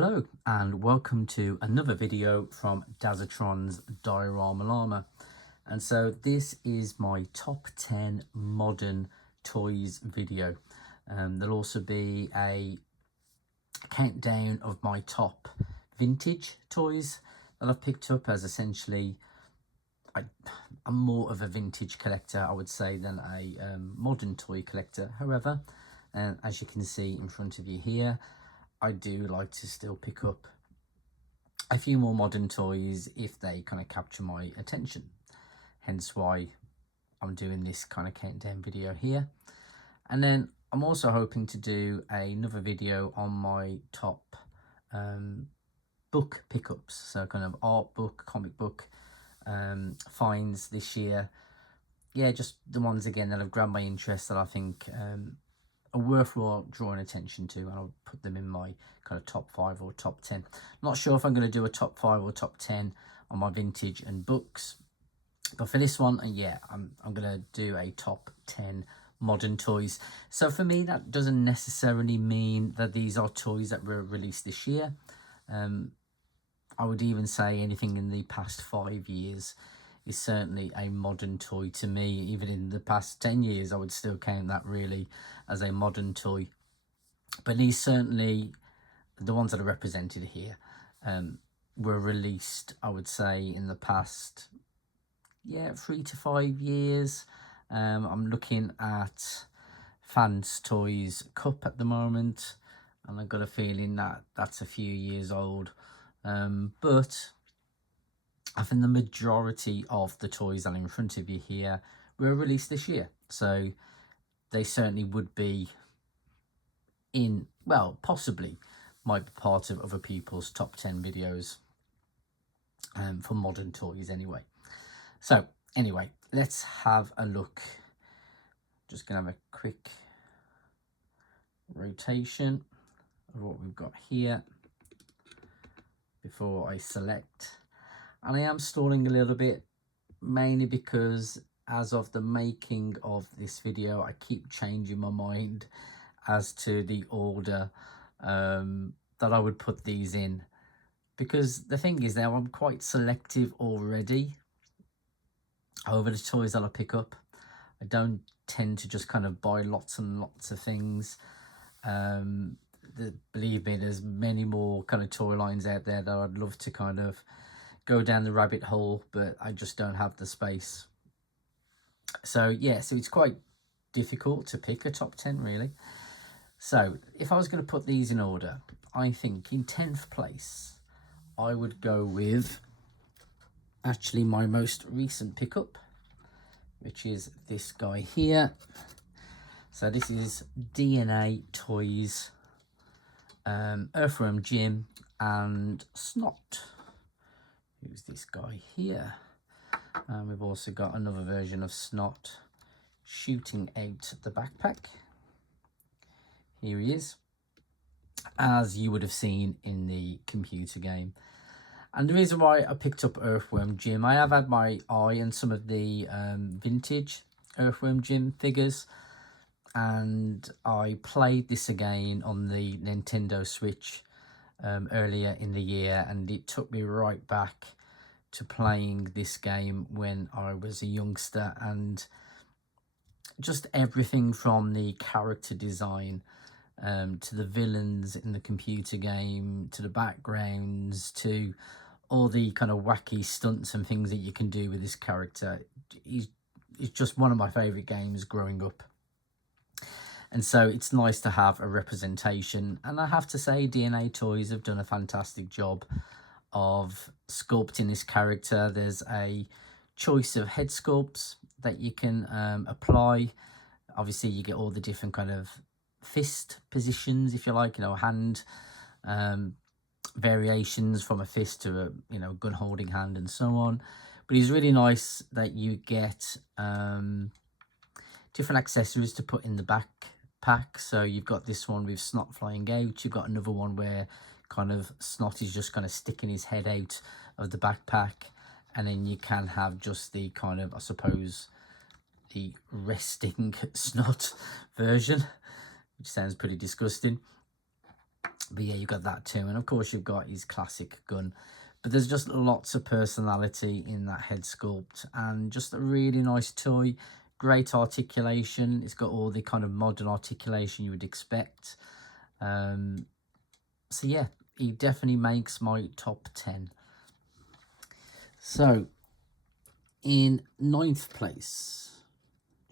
Hello and welcome to another video from Dazatron's Diorama Llama. And so this is my top 10 modern toys video. There'll also be a countdown of my top vintage toys that I've picked up, as essentially I'm more of a vintage collector, I would say, than a modern toy collector. However, as you can see in front of you here, I do like to still pick up a few more modern toys if they kind of capture my attention. Hence why I'm doing this kind of countdown video here. And then I'm also hoping to do another video on my top book pickups. So kind of art book, comic book finds this year. Yeah, just the ones again that have grabbed my interest that I think are worthwhile drawing attention to, and I'll put them in my kind of top 5 or top 10. Not sure if I'm going to do a top 5 or top 10 on my vintage and books, but for this one, yeah, I'm going to do a top 10 modern toys. So for me, that doesn't necessarily mean that these are toys that were released this year. I would even say anything in the past 5 years is certainly a modern toy to me. Even in the past 10 years, I would still count that really as a modern toy. But these certainly, the ones that are represented here, were released, I would say, in the past, 3 to 5 years. I'm looking at Fans Toys Cup at the moment, and I've got a feeling that that's a few years old. But I think the majority of the toys that are in front of you here were released this year. So they certainly would be in, well, possibly might be part of other people's top 10 videos for modern toys anyway. So anyway, let's have a look. Just going to have a quick rotation of what we've got here before I select. And I am stalling a little bit, mainly because as of the making of this video, I keep changing my mind as to the order that I would put these in. Because the thing is now, I'm quite selective already over the toys that I pick up. I don't tend to just kind of buy lots and lots of things. Believe me, there's many more kind of toy lines out there that I'd love to kind of go down the rabbit hole, but I just don't have the space. So yeah, so it's quite difficult to pick a top 10 really. So if I was going to put these in order, I think in 10th place I would go with actually my most recent pickup, which is this guy here. So this is DNA Toys Earthworm Jim and Snot. Who's this guy here? And we've also got another version of Snot shooting out the backpack. Here he is, as you would have seen in the computer game. And the reason why I picked up Earthworm Jim, I have had my eye on some of the vintage Earthworm Jim figures, and I played this again on the Nintendo Switch earlier in the year, and it took me right back to playing this game when I was a youngster. And just everything from the character design to the villains in the computer game, to the backgrounds, to all the kind of wacky stunts and things that you can do with this character. It's just one of my favorite games growing up. And so it's nice to have a representation. And I have to say, DNA Toys have done a fantastic job of sculpting this character. There's a choice of head sculpts that you can apply. Obviously, you get all the different kind of fist positions, if you like, hand variations from a fist to a, gun holding hand and so on. But it's really nice that you get different accessories to put in the backpack. So you've got this one with Snot flying out. You've got another one where kind of Snot is just kind of sticking his head out of the backpack. And then you can have just the kind of, I suppose, the resting Snot version, which sounds pretty disgusting. But yeah, you got that too. And of course, you've got his classic gun. But there's just lots of personality in that head sculpt, and just a really nice toy. Great articulation. It's got all the kind of modern articulation you would expect. So yeah, he definitely makes my top 10. So in 9th place,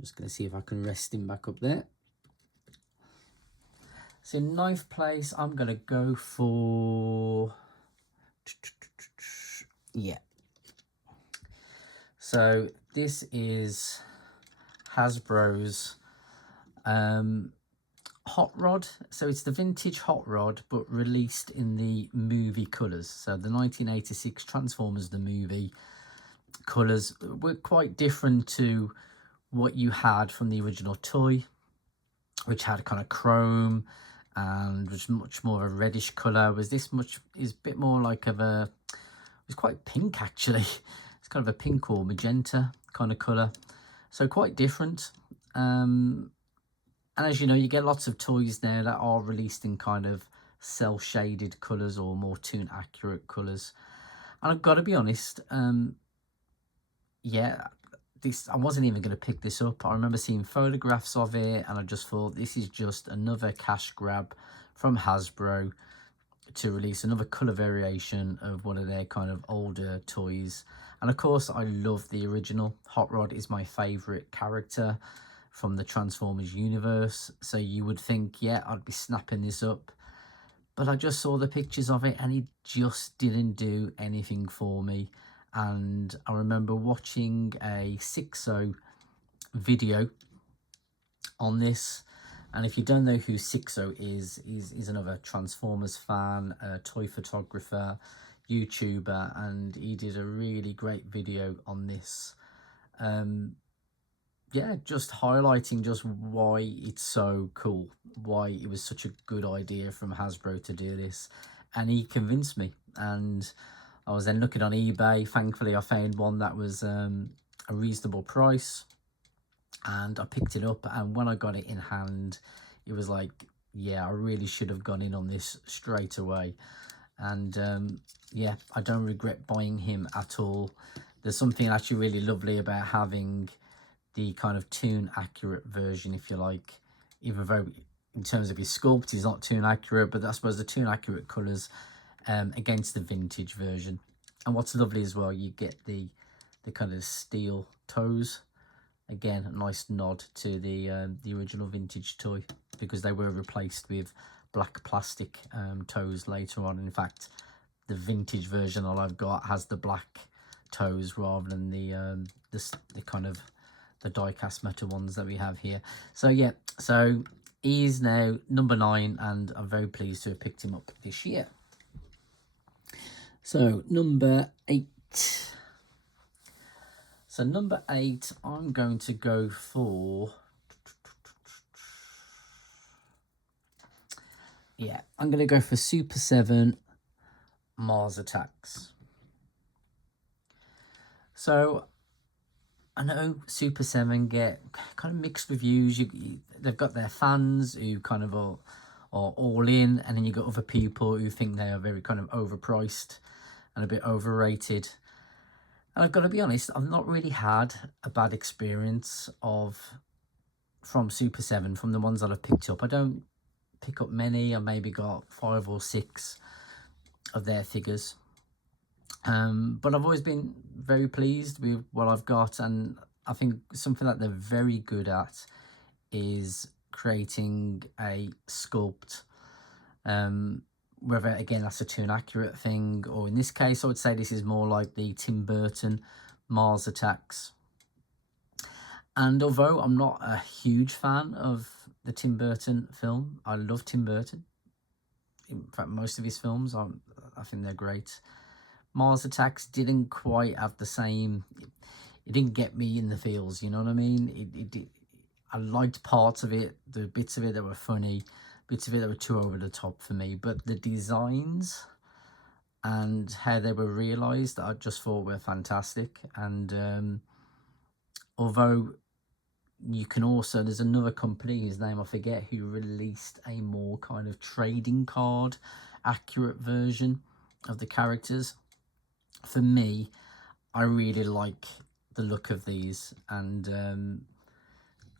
just going to see if I can rest him back up there. So in 9th place, I'm going to go for... Yeah. So this is Hasbro's Hot Rod. So it's the vintage Hot Rod, but released in the movie colours. So the 1986 Transformers the movie colours were quite different to what you had from the original toy, which had kind of chrome and was much more of a reddish colour. Was this is a bit more like of a... It's quite pink actually. It's kind of a pink or magenta kind of colour. So quite different. And as you know, you get lots of toys now that are released in kind of cel-shaded colours or more toon accurate colours. And I've got to be honest, yeah, I wasn't even going to pick this up. I remember seeing photographs of it and I just thought this is just another cash grab from Hasbro to release another colour variation of one of their kind of older toys. And of course, I love the original. Hot Rod is my favourite character from the Transformers universe. So you would think, yeah, I'd be snapping this up. But I just saw the pictures of it and it just didn't do anything for me. And I remember watching a 6.0 video on this. And if you don't know who 6.0 is, he's another Transformers fan, a toy photographer, YouTuber, and he did a really great video on this. Yeah, just highlighting just why it's so cool, why it was such a good idea from Hasbro to do this. And he convinced me. And I was then looking on eBay. Thankfully, I found one that was a reasonable price. And I picked it up. And when I got it in hand, it was like, yeah, I really should have gone in on this straight away. And yeah, I don't regret buying him at all. There's something actually really lovely about having the kind of toon accurate version, if you like, even though in terms of his sculpt he's not toon accurate, but I suppose the toon accurate colours against the vintage version. And what's lovely as well, you get the kind of steel toes. Again, a nice nod to the original vintage toy, because they were replaced with black plastic toes later on. In fact, the vintage version that I've got has the black toes rather than the kind of the die-cast metal ones that we have here. So yeah, so he's now number 9, and I'm very pleased to have picked him up this year. So number 8. So number 8, I'm going to go for... Yeah, I'm going to go for Super 7 Mars Attacks. So I know Super 7 get kind of mixed reviews. They've got their fans who kind of are all in, and then you got other people who think they are very kind of overpriced and a bit overrated. And I've got to be honest, I've not really had a bad experience from Super 7, from the ones that I've picked up. I don't pick up many. I maybe got 5 or 6 of their figures. But I've always been very pleased with what I've got, and I think something that they're very good at is creating a sculpt, whether again that's a toon accurate thing, or in this case I would say this is more like the Tim Burton Mars Attacks. And although I'm not a huge fan of the Tim Burton film, I love Tim Burton. In fact, most of his films, I think they're great. Mars Attacks didn't quite have the same... It didn't get me in the feels, you know what I mean? I liked parts of it, the bits of it that were funny, bits of it that were too over the top for me. But the designs and how they were realised, I just thought were fantastic. And although you can also, there's another company whose name I forget, who released a more kind of trading card accurate version of the characters. For me, I really like the look of these, and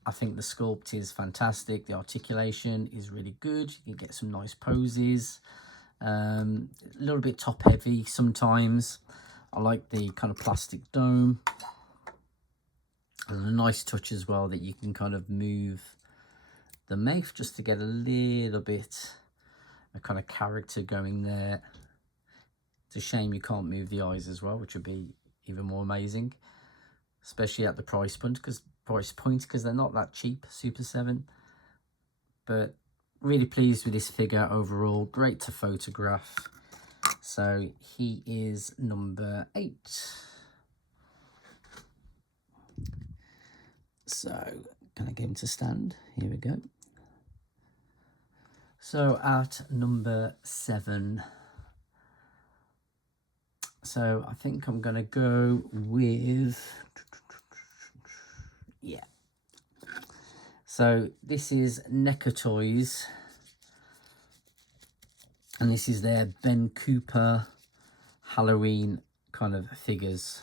I think the sculpt is fantastic. The articulation is really good. You can get some nice poses. A little bit top heavy sometimes. I like the kind of plastic dome. And a nice touch as well that you can kind of move the mouth just to get a little bit of kind of character going there. It's a shame you can't move the eyes as well, which would be even more amazing, especially at the price point, because they're not that cheap, Super 7. But really pleased with this figure overall. Great to photograph. So he is number 8. So can I get him to stand? Here we go. So at number 7. So I think I'm going to go with, yeah. So this is NECA Toys. And this is their Ben Cooper Halloween kind of figures.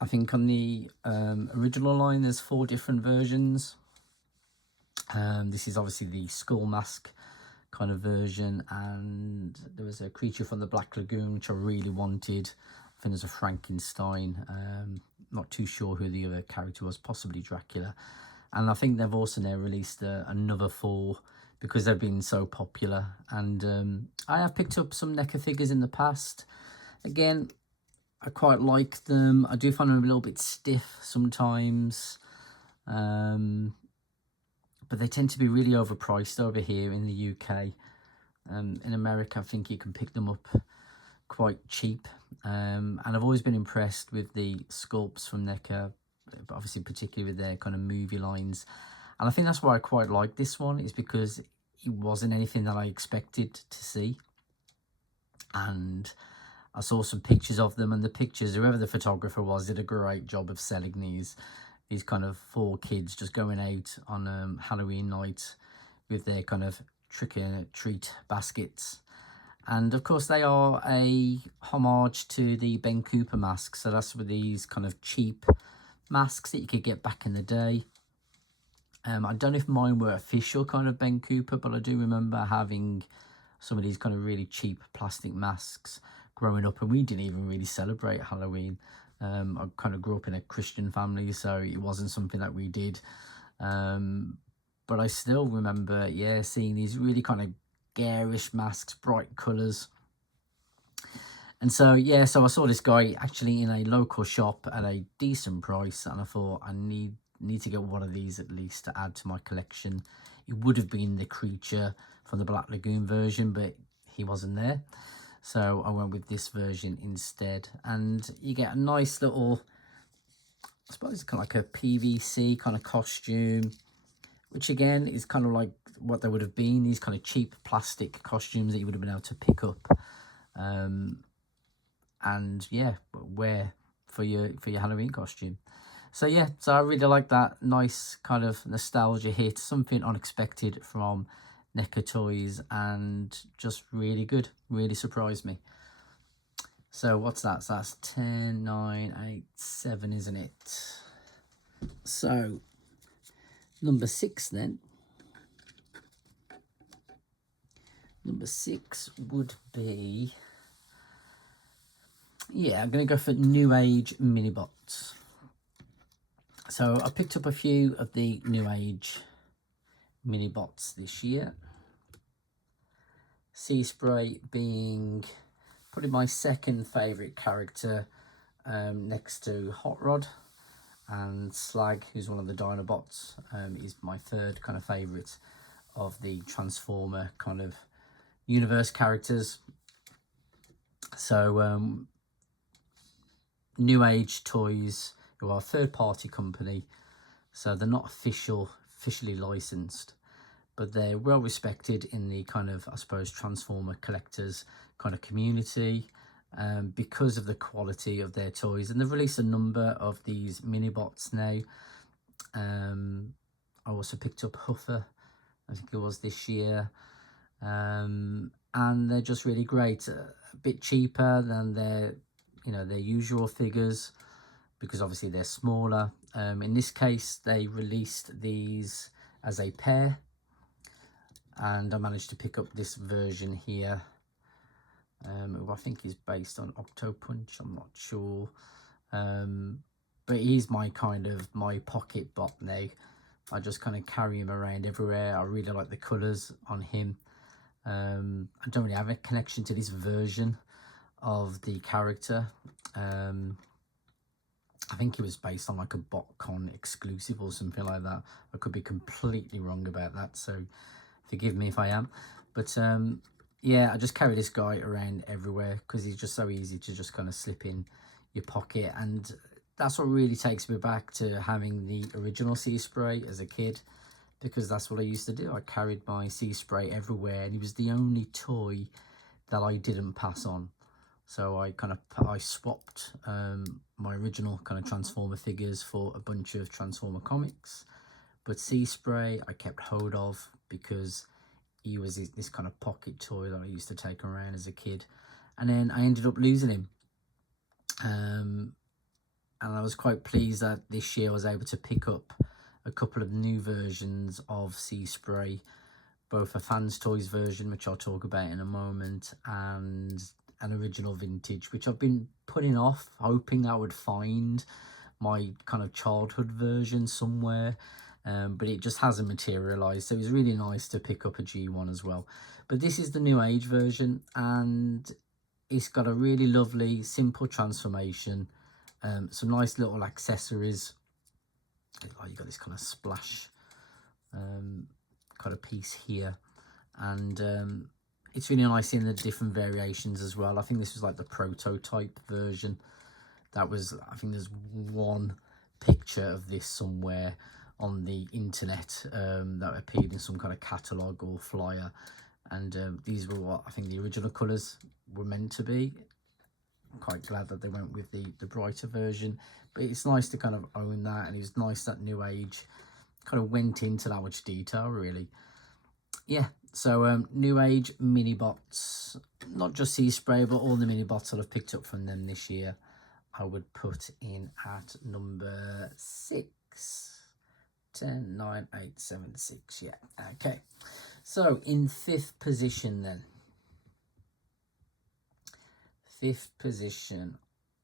I think on the original line, there's 4 different versions. This is obviously the skull mask kind of version, and there was a creature from the Black Lagoon which I really wanted. I think there's a Frankenstein. Not too sure who the other character was, possibly Dracula. And I think they've also now released another 4 because they've been so popular. And I have picked up some NECA figures in the past. Again, I quite like them. I do find them a little bit stiff sometimes. But they tend to be really overpriced over here in the UK. In America, I think you can pick them up quite cheap. And I've always been impressed with the sculpts from NECA, but obviously particularly with their kind of movie lines. And I think that's why I quite like this one, is because it wasn't anything that I expected to see. And I saw some pictures of them, and the pictures, whoever the photographer was, did a great job of selling these kind of 4 kids just going out on Halloween night with their kind of trick or treat baskets. And of course they are a homage to the Ben Cooper masks. So that's with these kind of cheap masks that you could get back in the day. I don't know if mine were official kind of Ben Cooper, but I do remember having some of these kind of really cheap plastic masks growing up, and we didn't even really celebrate Halloween. I kind of grew up in a Christian family, so it wasn't something that we did. But I still remember, yeah, seeing these really kind of garish masks, bright colours. And so, yeah, so I saw this guy actually in a local shop at a decent price, and I thought I need to get one of these at least to add to my collection. It would have been the creature from the Black Lagoon version, but he wasn't there. So I went with this version instead. And you get a nice little, I suppose it's kind of like a PVC kind of costume, which again is kind of like what they would have been, these kind of cheap plastic costumes that you would have been able to pick up. And yeah, wear for your Halloween costume. So yeah, so I really like that nice kind of nostalgia hit, something unexpected from NECA Toys, and just really good, really surprised me. So what's that? So that's 10, 9, 8, 7, isn't it? So number 6 then. Number 6 would be, yeah, I'm going to go for New Age Minibots. So I picked up a few of the New Age Minibots this year. Seaspray being probably my second favourite character, next to Hot Rod, and Slag, who's one of the Dinobots, is my third kind of favourite of the Transformer kind of universe characters. So New Age Toys, who are a third-party company, so they're not officially licensed, but they're well respected in the kind of, I suppose, Transformer collectors kind of community, because of the quality of their toys. And they've released a number of these Minibots now, I also picked up Huffer, I think it was this year, and they're just really great. A bit cheaper than their usual figures, because obviously they're smaller. In this case, they released these as a pair, and I managed to pick up this version here, who I think is based on Octopunch, I'm not sure. But he's my pocket bot now. I just kind of carry him around everywhere. I really like the colours on him. I don't really have a connection to this version of the character. I think it was based on like a BotCon exclusive or something like that. I could be completely wrong about that, so forgive me if I am. But yeah, I just carry this guy around everywhere because he's just so easy to just kind of slip in your pocket. And that's what really takes me back to having the original Sea Spray as a kid, because that's what I used to do. I carried my Sea Spray everywhere, and he was the only toy that I didn't pass on. So I swapped my original kind of Transformer figures for a bunch of Transformer comics, but Sea Spray I kept hold of because he was this kind of pocket toy that I used to take around as a kid. And then I ended up losing him, and I was quite pleased that this year I was able to pick up a couple of new versions of Sea Spray, both a Fans Toys version, which I'll talk about in a moment, and an original vintage, which I've been putting off, hoping I would find my kind of childhood version somewhere, but it just hasn't materialized. So it was really nice to pick up a G1 as well. But this is the New Age version, and it's got a really lovely simple transformation, some nice little accessories. Oh, you got this kind of splash kind of piece here, and it's really nice in the different variations as well. I think this was like the prototype version. That was, I think there's one picture of this somewhere on the internet that appeared in some kind of catalogue or flyer, and these were what I think the original colours were meant to be. I'm quite glad that they went with the brighter version, but it's nice to kind of own that, and it was nice that New Age kind of went into that much detail, really. Yeah, so New Age mini bots, not just Sea Spray, but all the mini bots that I've picked up from them this year, I would put in at number 6. 10, 9, 8, 7, 6. Yeah, okay. So in 5th position then. 5th position,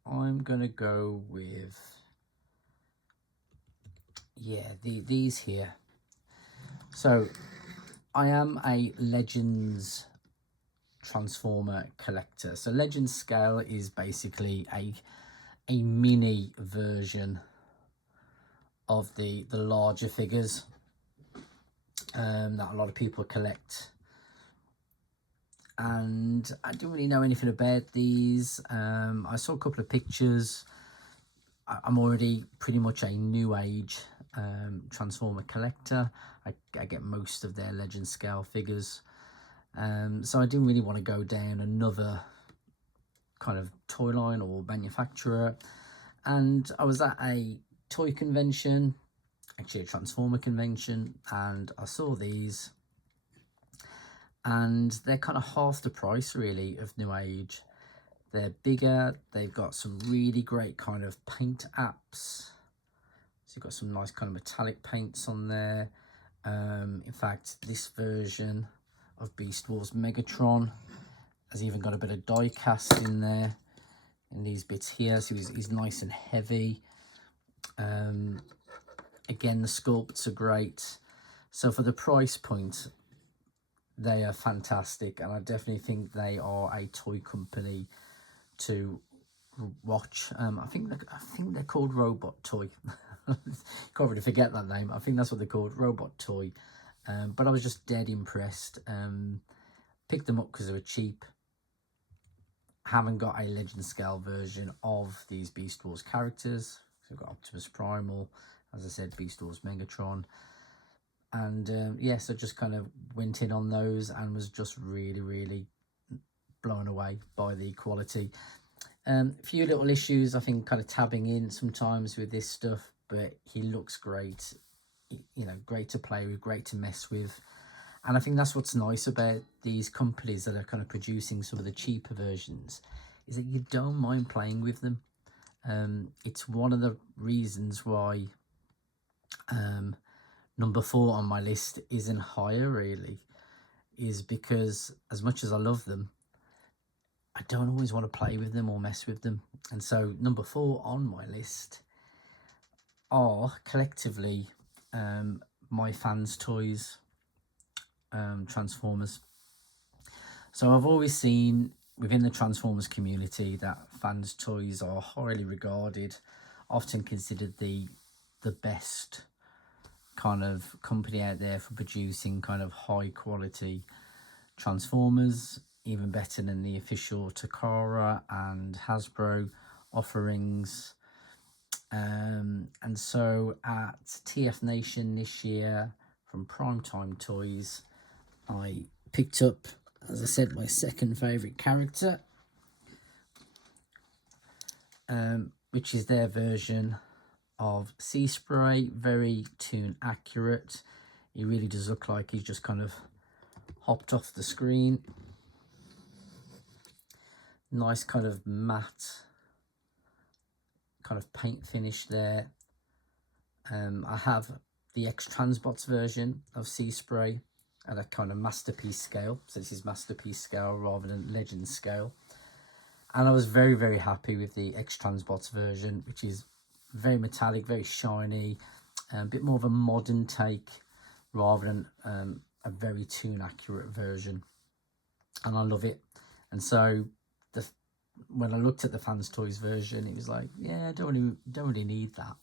I'm going to go with, yeah, these here. So I am a Legends Transformer collector. So Legends scale is basically a mini version of the larger figures that a lot of people collect. And I didn't really know anything about these. I saw a couple of pictures. I'm already pretty much a New Age Transformer collector. I get most of their Legend scale figures, so I didn't really want to go down another kind of toy line or manufacturer. And I was at a toy convention, actually a Transformer convention, and I saw these, and they're kind of half the price really of New Age. They're bigger, they've got some really great kind of paint apps. So you've got some nice kind of metallic paints on there. In fact, this version of Beast Wars Megatron has even got a bit of die cast in there, in these bits here, so he's nice and heavy. Again, the sculpts are great. So for the price point, they are fantastic, and I definitely think they are a toy company to watch. I think they're called Robot Toy. Can't really forget that name. I think that's what they're called, Robot Toy. But I was just dead impressed. Picked them up because they were cheap. Haven't got a Legend scale version of these Beast Wars characters. So I've got Optimus Primal, as I said, Beast Wars Megatron, and yeah, so just kind of went in on those and was just really blown away by the quality. A few little issues, I think, kind of tabbing in sometimes with this stuff, but he looks great. You know, great to play with, great to mess with. And I think that's what's nice about these companies that are kind of producing some of the cheaper versions, is that you don't mind playing with them. It's one of the reasons why number 4 on my list isn't higher, really, is because as much as I love them, I don't always want to play with them or mess with them. And so number 4 on my list are collectively my fans' toys Transformers. So I've always seen within the Transformers community that fans' toys are highly regarded, often considered the best kind of company out there for producing kind of high quality Transformers, even better than the official Takara and Hasbro offerings. And so at TF Nation this year from Primetime Toys, I picked up, as I said, my second favourite character, which is their version of Sea Spray. Very toon accurate. He really does look like he's just kind of hopped off the screen. Nice kind of matte kind of paint finish there. I have the X-Transbots version of Sea Spray at a kind of masterpiece scale. So this is masterpiece scale rather than legend scale. And I was very, very happy with the X-Transbots version, which is very metallic, very shiny, a bit more of a modern take rather than a very toon accurate version. And I love it. And so when I looked at the fans toys version, it was like, yeah, I don't really need that.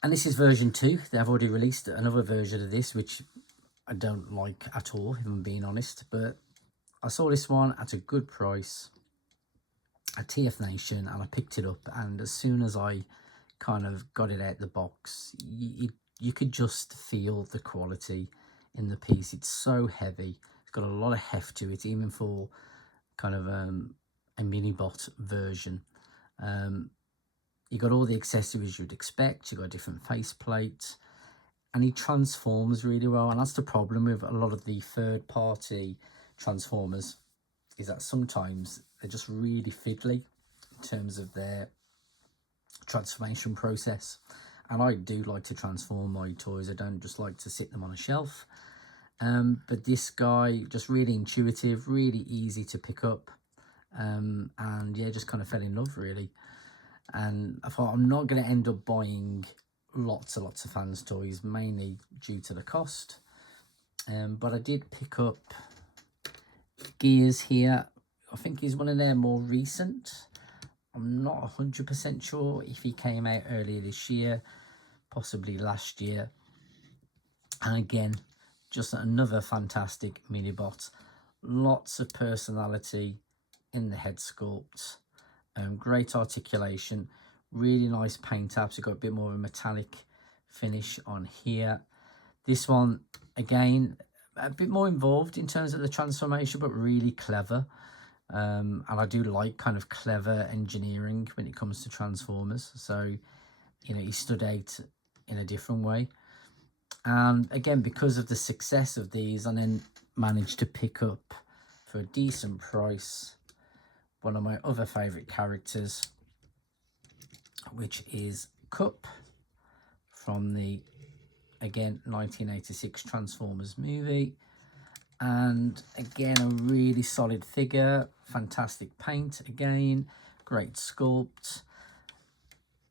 And this is version 2. They've already released another version of this, which I don't like at all, if I'm being honest. But I saw this one at a good price at TF Nation, and I picked it up. And as soon as I kind of got it out the box, you could just feel the quality in the piece. It's so heavy. It's got a lot of heft to it, even for kind of a mini-bot version. You got all the accessories you'd expect. You got a different faceplate, and he transforms really well. And that's the problem with a lot of the third-party Transformers, is that sometimes they're just really fiddly in terms of their transformation process. And I do like to transform my toys. I don't just like to sit them on a shelf. But this guy, just really intuitive, really easy to pick up. And yeah, just kind of fell in love, really. And I thought, I'm not going to end up buying lots and lots of fans toys, mainly due to the cost. But I did pick up Gears here. I think he's one of their more recent. I'm not 100% sure if he came out earlier this year, possibly last year. And again, just another fantastic mini-bot. Lots of personality in the head sculpt. Great articulation. Really nice paint apps. You've got a bit more of a metallic finish on here. This one, again, a bit more involved in terms of the transformation, but really clever. And I do like kind of clever engineering when it comes to Transformers. So, you know, he stood out in a different way. And again, because of the success of these, I then managed to pick up for a decent price one of my other favourite characters, which is Kup from the, again, 1986 Transformers movie. And again, a really solid figure, fantastic paint again, great sculpt.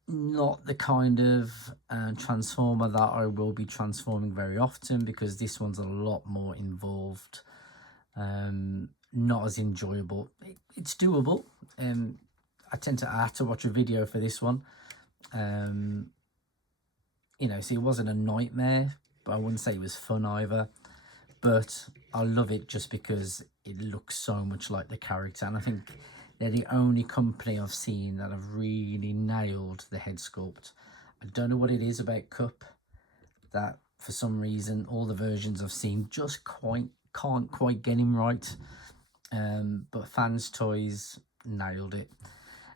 Not the kind of Transformer that I will be transforming very often, because this one's a lot more involved. Not as enjoyable. It's doable. I have to watch a video for this one. You know, so it wasn't a nightmare, but I wouldn't say it was fun either. But I love it just because it looks so much like the character. And I think they're the only company I've seen that have really nailed the head sculpt. I don't know what it is about Kup that for some reason all the versions I've seen just can't quite get him right. But Fans Toys nailed it.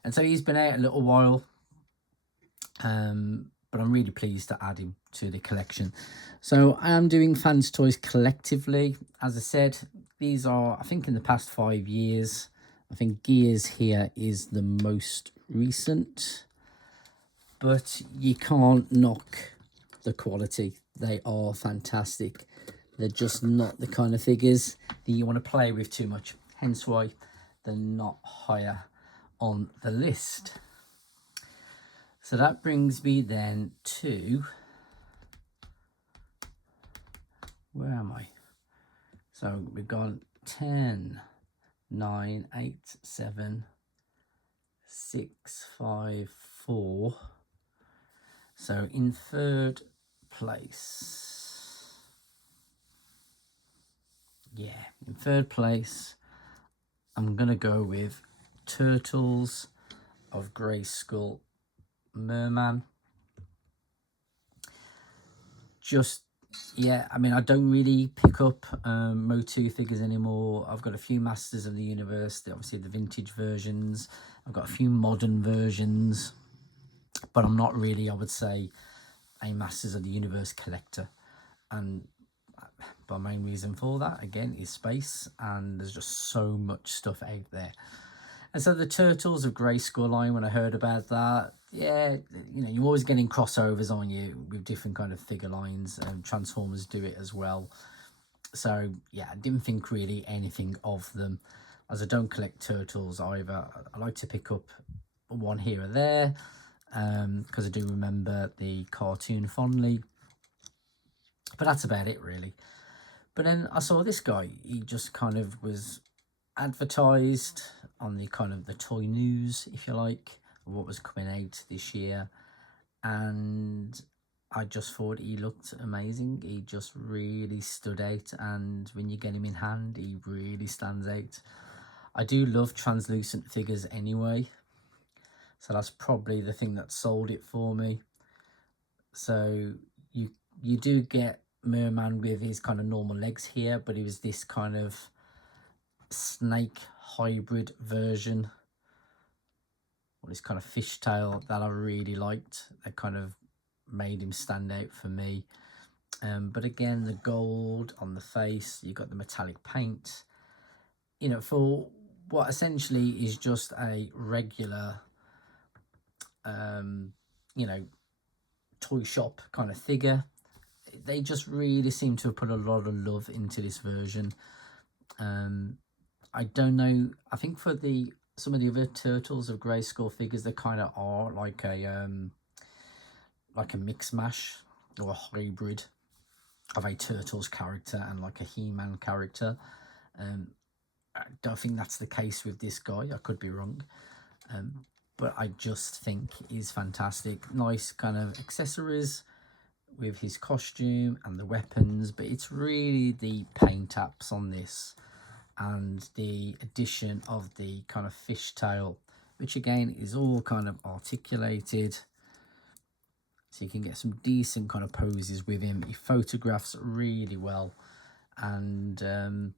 And so he's been out a little while. But I'm really pleased to add him to the collection. So I am doing Fans Toys collectively. As I said, these are, I think, in the past 5 years. I think Gears here is the most recent, but you can't knock the quality. They are fantastic. They're just not the kind of figures that you want to play with too much, hence why they're not higher on the list. So that brings me then to, where am I? So we've got 10, 9, 8, 7, 6, 5, 4. So in third place, in third place, I'm going to go with Turtles of Grayskull Merman. Just, yeah, I mean, I don't really pick up Motu figures anymore. I've got a few Masters of the Universe, obviously the vintage versions. I've got a few modern versions, but I'm not really, I would say, a Masters of the Universe collector. And my main reason for that, again, is space, and there's just so much stuff out there. And so the Turtles of Grayskull line, when I heard about that, yeah, you know, you're always getting crossovers on you with different kind of figure lines, and Transformers do it as well. So yeah, I didn't think really anything of them, as I don't collect Turtles either. I like to pick up one here or there, because I do remember the cartoon fondly, but that's about it really. But then I saw this guy, he just kind of was advertised on the kind of the toy news, if you like, of what was coming out this year, and I just thought he looked amazing. He just really stood out, and when you get him in hand, he really stands out. I do love translucent figures anyway, so that's probably the thing that sold it for me. So you do get Merman with his kind of normal legs here, but he was this kind of snake hybrid version, or this kind of fishtail that I really liked. That kind of made him stand out for me. But again, the gold on the face, you got the metallic paint, you know, for what essentially is just a regular you know, toy shop kind of figure. They just really seem to have put a lot of love into this version. I don't know, I think for some of the other Turtles of Grayskull figures, they kind of are like a mix mash or a hybrid of a Turtles character and like a He-Man character. I don't think that's the case with this guy. I could be wrong. But I just think he's fantastic. Nice kind of accessories with his costume and the weapons, but it's really the paint apps on this and the addition of the kind of fishtail, which again is all kind of articulated, so you can get some decent kind of poses with him. He photographs really well, and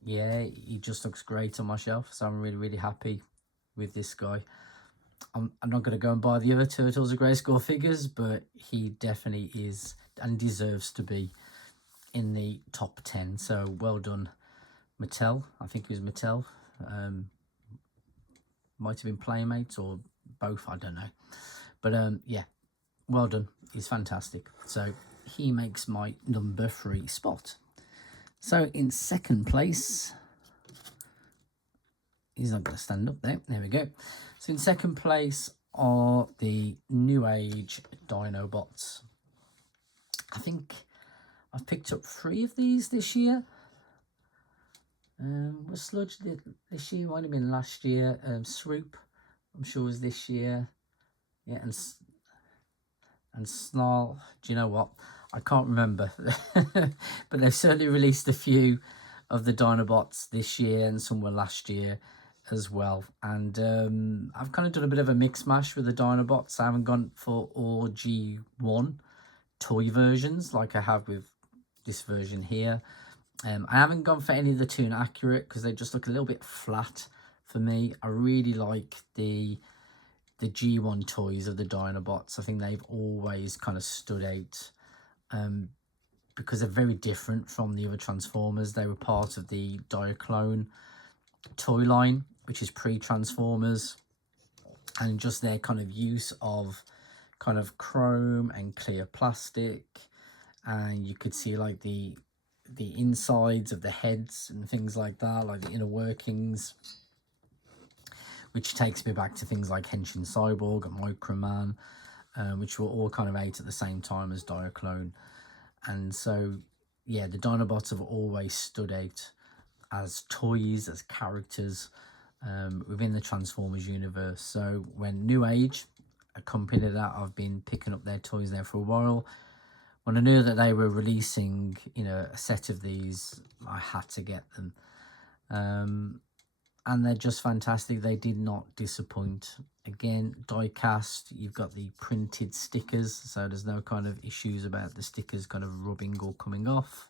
yeah, he just looks great on my shelf, so I'm really happy with this guy. I'm not going to go and buy the other Turtles of Grayskull figures, but he definitely is and deserves to be in the top 10. So well done, Mattel. I think it was Mattel. Might have been Playmates or both, I don't know. But yeah, well done. He's fantastic. So he makes my number 3 spot. So in second place, he's not going to stand up there. There we go. So in second place are the New Age Dinobots. I think I've picked up 3 of these this year. Was Sludge this year? Might have been last year. Swoop, I'm sure, was this year. Yeah, and Snarl. Do you know what? I can't remember. But they've certainly released a few of the Dinobots this year, and some were last year as well. And I've kind of done a bit of a mix mash with the Dinobots. I haven't gone for all G1 toy versions like I have with this version here. I haven't gone for any of the Toon Accurate because they just look a little bit flat for me. I really like the the G1 toys of the Dinobots. I think they've always kind of stood out because they're very different from the other Transformers. They were part of the Diaclone toy line, which is pre-Transformers, and just their kind of use of kind of chrome and clear plastic, and you could see like the insides of the heads and things like that, like the inner workings, which takes me back to things like Henshin Cyborg and Microman, which were all kind of out at the same time as Diaclone. And so, yeah, the Dinobots have always stood out as toys, as characters within the Transformers universe. So when New Age accompanied that, I've been picking up their toys there for a while. When I knew that they were releasing, you know, a set of these, I had to get them. And they're just fantastic. They did not disappoint. Again, die cast, you've got the printed stickers, so there's no kind of issues about the stickers kind of rubbing or coming off.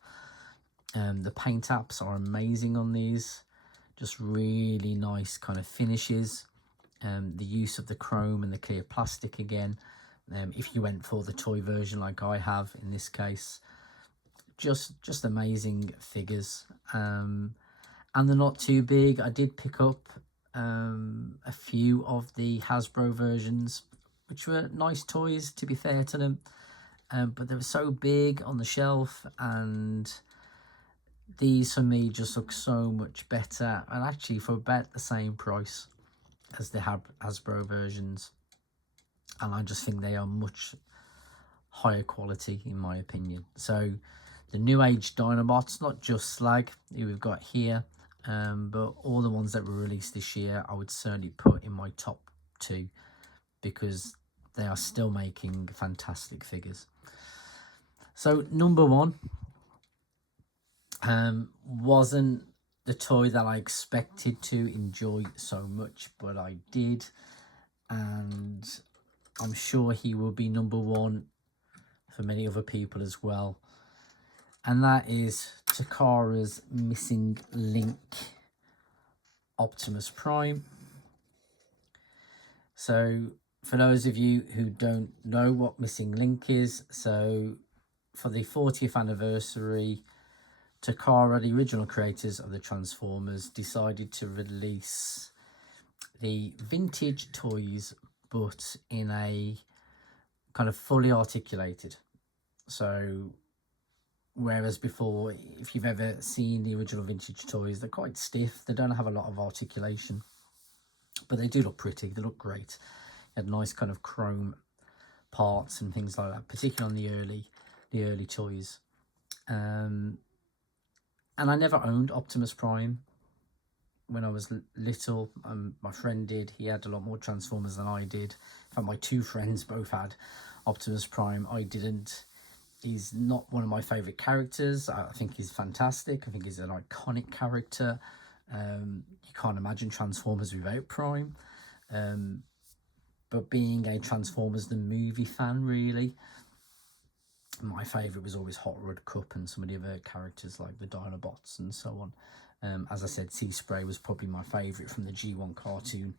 The paint apps are amazing on these, just really nice kind of finishes. The use of the chrome and the clear plastic again, if you went for the toy version like I have in this case, just amazing figures. And they're not too big. I did pick up a few of the Hasbro versions, which were nice toys, to be fair to them. But they were so big on the shelf, and these for me just look so much better, and actually for about the same price as the Hasbro versions. And I just think they are much higher quality in my opinion. So the New Age Dinobots, not just Slag who we've got here, but all the ones that were released this year, I would certainly put in my top 2 because they are still making fantastic figures. So number 1 wasn't the toy that I expected to enjoy so much, but I did, and I'm sure he will be number 1 for many other people as well. And that is Takara's Missing Link Optimus Prime. So for those of you who don't know what Missing Link is, so for the 40th anniversary, Takara, the original creators of the Transformers, decided to release the vintage toys, but in a kind of fully articulated. So whereas before, if you've ever seen the original vintage toys, they're quite stiff. They don't have a lot of articulation, but they do look pretty. They look great. You had nice kind of chrome parts and things like that, particularly on the early toys. And I never owned Optimus Prime when I was little. My friend did. He had a lot more Transformers than I did. In fact, my 2 friends both had Optimus Prime. I didn't. He's not one of my favourite characters. I think he's fantastic. I think he's an iconic character. You can't imagine Transformers without Prime. But being a Transformers the movie fan, really, my favourite was always Hot Rod Cup and some of the other characters like the Dinobots and so on. As I said, Sea Spray was probably my favourite from the G1 cartoon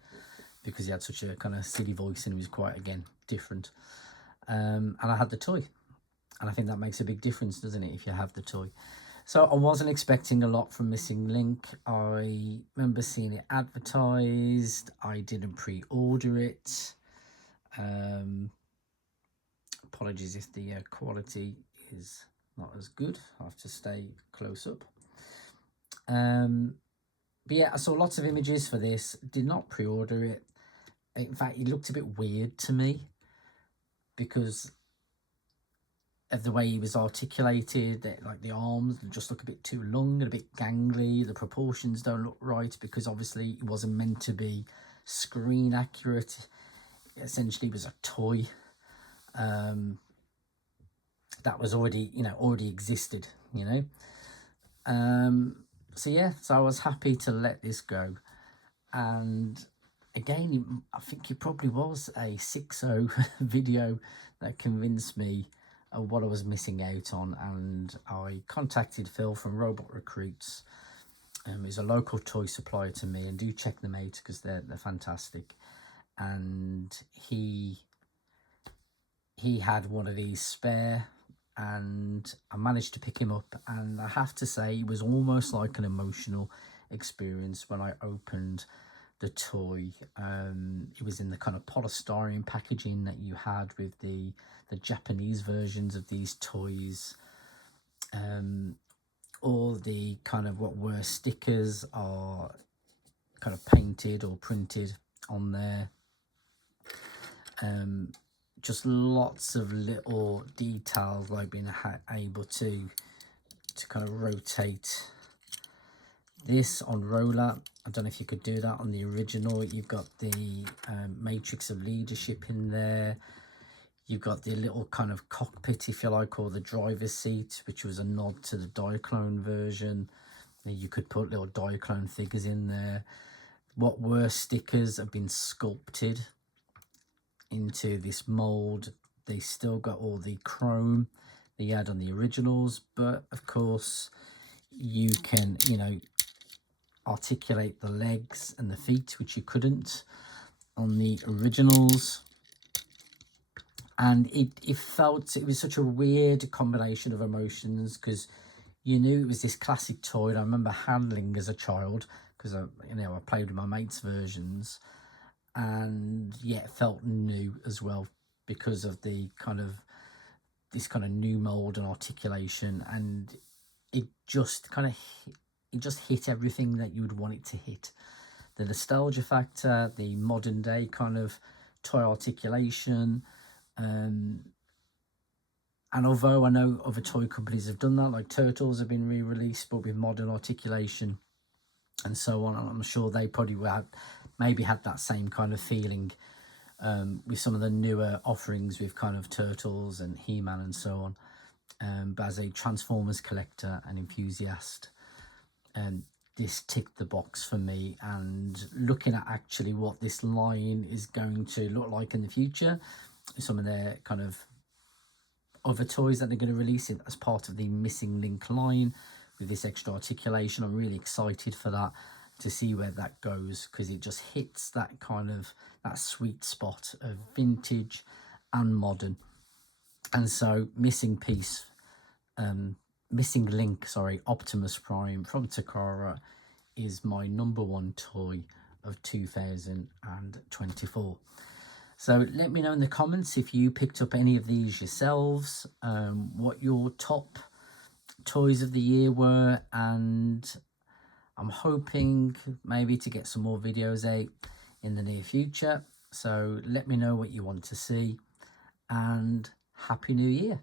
because he had such a kind of silly voice and he was quite, again, different. And I had the toy. And I think that makes a big difference, doesn't it, if you have the toy. So I wasn't expecting a lot from Missing Link. I remember seeing it advertised. I didn't pre-order it. Apologies if the quality is not as good. I have to stay close up. But yeah, I saw lots of images for this. Did not pre-order it. In fact, it looked a bit weird to me because of the way he was articulated. Like the arms just look a bit too long and a bit gangly. The proportions don't look right because obviously it wasn't meant to be screen accurate. It essentially was a toy that was already existed, so yeah, so I was happy to let this go. And again, I think it probably was a 6.0 video that convinced me of what I was missing out on, and I contacted Phil from Robot Recruits. He's a local toy supplier to me, and do check them out because they're fantastic. and he had one of these spare, and I managed to pick him up, and I have to say it was almost like an emotional experience when I opened the toy. It was in the kind of polystyrene packaging that you had with the Japanese versions of these toys. All the kind of what were stickers are kind of painted or printed on there. Just lots of little details, like being able to kind of rotate this on roller. I don't know if you could do that on the original. You've got the matrix of leadership in there. You've got the little kind of cockpit, if you like, or the driver's seat, which was a nod to the Diaclone version. You could put little Diaclone figures in there. What were stickers have been sculpted into this mold. They still got all the chrome that you had on the originals, but of course you can, you know, articulate the legs and the feet, which you couldn't on the originals. And it was such a weird combination of emotions, because you knew it was this classic toy. I remember handling as a child, because I played with my mates' versions, and yeah, it felt new as well because of the kind of this kind of new mold and articulation, and it just hit everything that you would want it to hit. The nostalgia factor, the modern day kind of toy articulation. And although I know other toy companies have done that, like Turtles have been re-released, but with modern articulation and so on, I'm sure they probably maybe had that same kind of feeling with some of the newer offerings with kind of Turtles and He-Man and so on. But as a Transformers collector and enthusiast, this ticked the box for me. And looking at actually what this line is going to look like in the future, some of their kind of other toys that they're going to release it as part of the Missing Link line with this extra articulation, I'm really excited for that, to see where that goes, because it just hits that kind of that sweet spot of vintage and modern. And so Missing Link, Optimus Prime from Takara is my #1 toy of 2024. So let me know in the comments if you picked up any of these yourselves, what your top toys of the year were, and I'm hoping maybe to get some more videos out in the near future. So let me know what you want to see, and Happy New Year.